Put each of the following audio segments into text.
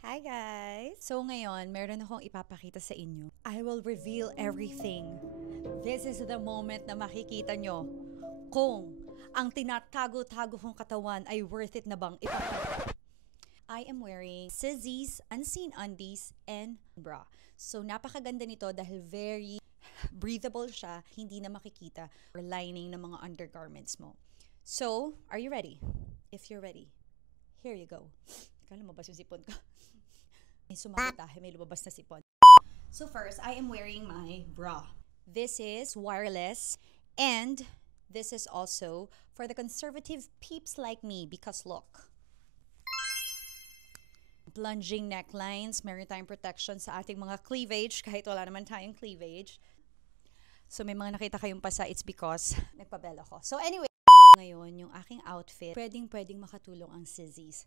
Hi guys! So ngayon, meron akong ipapakita sa inyo. I will reveal everything. This is the moment na makikita nyo kung ang tinatago-tago kong katawan ay worth it na bang ipapakita. I am wearing Sizzy's Unseen Undies and bra. So napakaganda nito dahil very breathable siya, hindi na makikita or lining ng mga undergarments mo. So, are you ready? If you're ready, here you go. Kala lumabas yung sipon ko. May sumakitahe, may lumabas na sipon. So first, I am wearing my bra. This is wireless and this is also for the conservative peeps like me because look. Plunging necklines, meron tayong protection sa ating mga cleavage kahit wala naman tayong cleavage. So may mga nakita kayong pasa, it's because nagpabel ako. So anyway, ngayon yung aking outfit, pwedeng makatulong ang Sizzy's.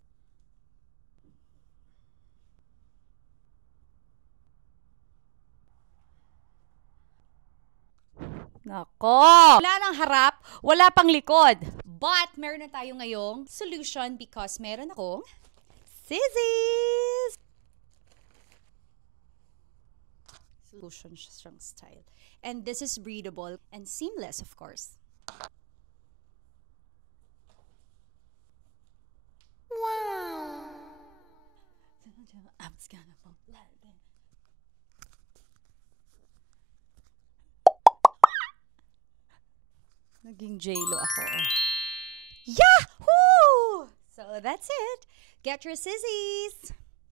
Nako! Wala nang harap, wala pang likod. But meron na tayo ngayong solution because meron akong Sizzy's! Solution siyang style. And this is breathable and seamless, of course. Wow! I'm just gonna fall flat. Naging J-Lo ako. Yahoo! So that's it. Get your Sizzy's!